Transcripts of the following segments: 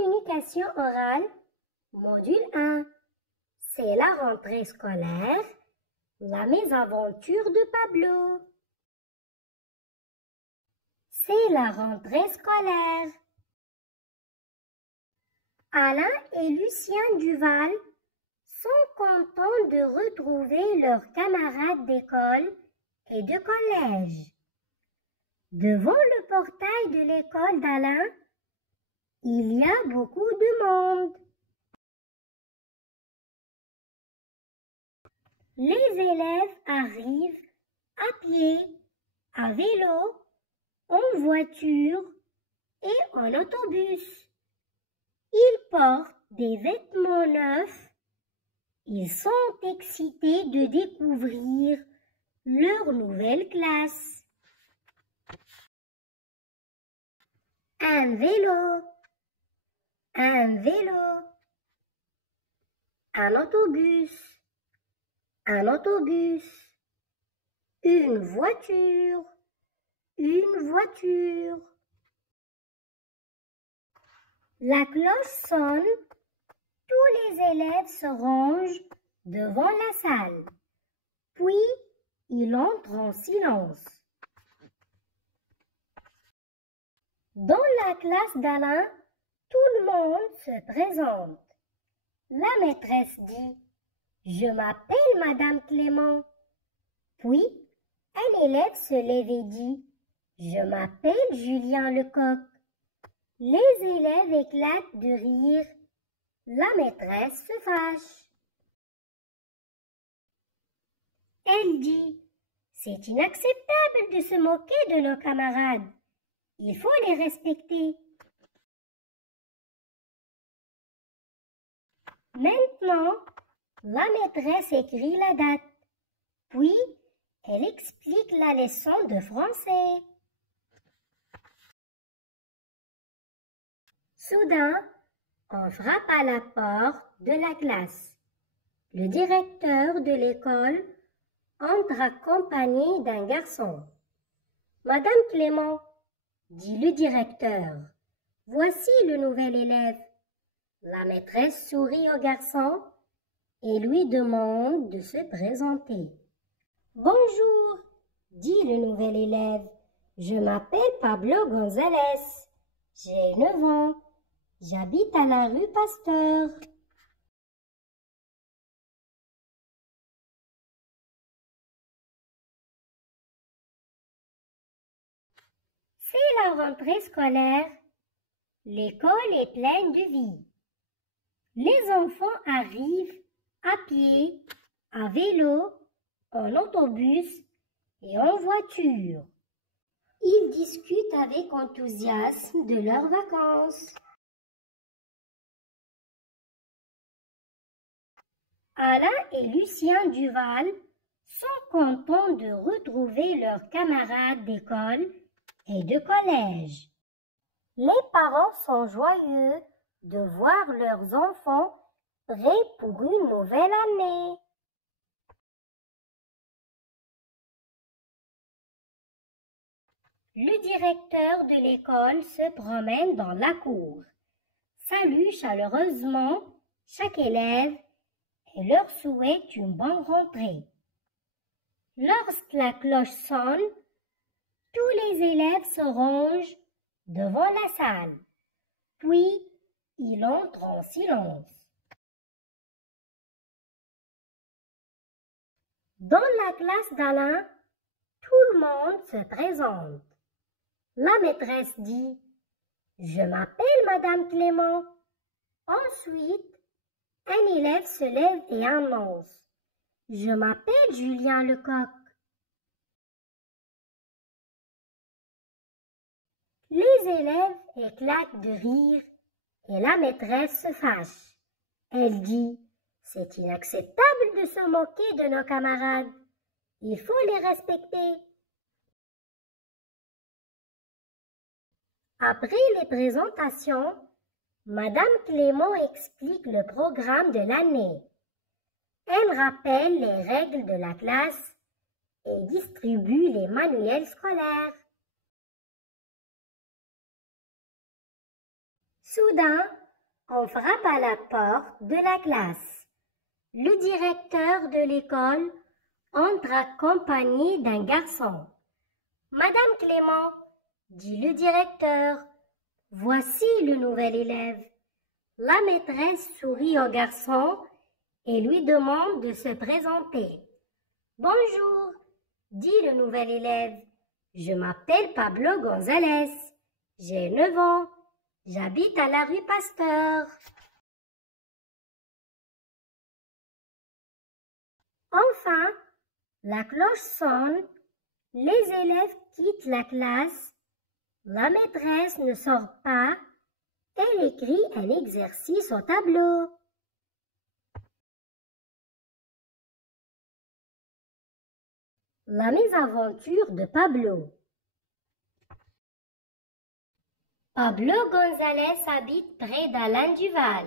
Communication orale, module 1. C'est la rentrée scolaire, la mésaventure de Pablo. C'est la rentrée scolaire. Alain et Lucien Duval sont contents de retrouver leurs camarades d'école et de collège. Devant le portail de l'école d'Alain, il y a beaucoup de monde. Les élèves arrivent à pied, à vélo, en voiture et en autobus. Ils portent des vêtements neufs. Ils sont excités de découvrir leur nouvelle classe. Un vélo, un vélo, un autobus, une voiture, une voiture. La cloche sonne, tous les élèves se rangent devant la salle, puis ils entrent en silence. Dans la classe d'Alain, tout le monde se présente. La maîtresse dit « Je m'appelle Madame Clément ». Puis, un élève se lève et dit « Je m'appelle Julien Lecoq ». Les élèves éclatent de rire. La maîtresse se fâche. Elle dit « C'est inacceptable de se moquer de nos camarades. Il faut les respecter. » Maintenant, la maîtresse écrit la date. Puis, elle explique la leçon de français. Soudain, on frappe à la porte de la classe. Le directeur de l'école entre accompagné d'un garçon. « Madame Clément, » dit le directeur, « voici le nouvel élève. » La maîtresse sourit au garçon et lui demande de se présenter. « Bonjour, » dit le nouvel élève. « Je m'appelle Pablo González. J'ai 9 ans. J'habite à la rue Pasteur. » C'est la rentrée scolaire. L'école est pleine de vie. Les enfants arrivent à pied, à vélo, en autobus et en voiture. Ils discutent avec enthousiasme de leurs vacances. Alain et Lucien Duval sont contents de retrouver leurs camarades d'école et de collège. Les parents sont joyeux de voir leurs enfants prêts pour une nouvelle année. Le directeur de l'école se promène dans la cour, salue chaleureusement chaque élève et leur souhaite une bonne rentrée. Lorsque la cloche sonne, tous les élèves se rangent devant la salle, puis ils entrent en silence. Dans la classe d'Alain, tout le monde se présente. La maîtresse dit « Je m'appelle Madame Clément ». Ensuite, un élève se lève et annonce « Je m'appelle Julien Lecoq ». Les élèves éclatent de rire et la maîtresse se fâche. Elle dit « C'est inacceptable de se moquer de nos camarades. Il faut les respecter. » Après les présentations, Madame Clément explique le programme de l'année. Elle rappelle les règles de la classe et distribue les manuels scolaires. Soudain, On frappe à la porte de la classe. Le directeur de l'école entre accompagné d'un garçon. Madame Clément, dit le directeur, voici le nouvel élève. La maîtresse sourit au garçon et lui demande de se présenter. Bonjour, dit le nouvel élève. Je m'appelle Pablo González. J'ai 9 ans. J'habite à la rue Pasteur. Enfin, la cloche sonne, les élèves quittent la classe, la maîtresse ne sort pas, elle écrit un exercice au tableau. La mésaventure de Pablo. Pablo González habite près d'Alain Duval.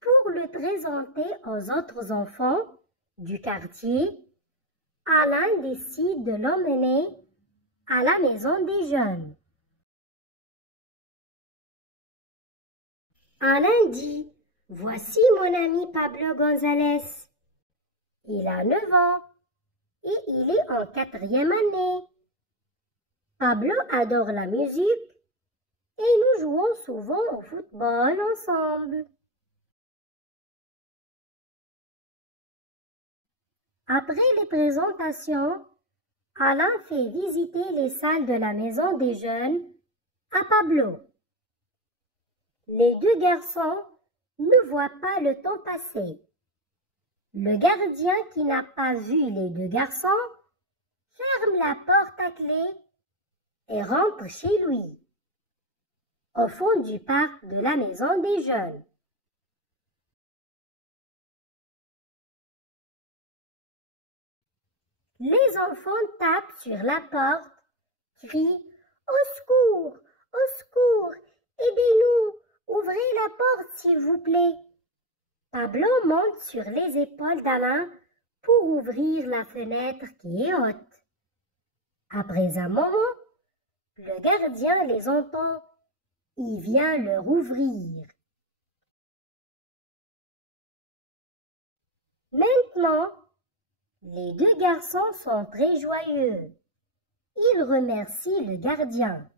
Pour le présenter aux autres enfants du quartier, Alain décide de l'emmener à la maison des jeunes. Alain dit « Voici mon ami Pablo González. Il a 9 ans et il est en 4e année. Pablo adore la musique et nous jouons souvent au football ensemble. » Après les présentations, Alain fait visiter les salles de la maison des jeunes à Pablo. Les 2 garçons ne voient pas le temps passer. Le gardien qui n'a pas vu les 2 garçons ferme la porte à clé et rentre chez lui, au fond du parc de la maison des jeunes. Les enfants tapent sur la porte, crient « Au secours! Au secours! Aidez-nous! Ouvrez la porte, s'il vous plaît !» Pablo monte sur les épaules d'Alain pour ouvrir la fenêtre qui est haute. Après un moment, le gardien les entend. Il vient leur ouvrir. Maintenant, les 2 garçons sont très joyeux. Ils remercient le gardien.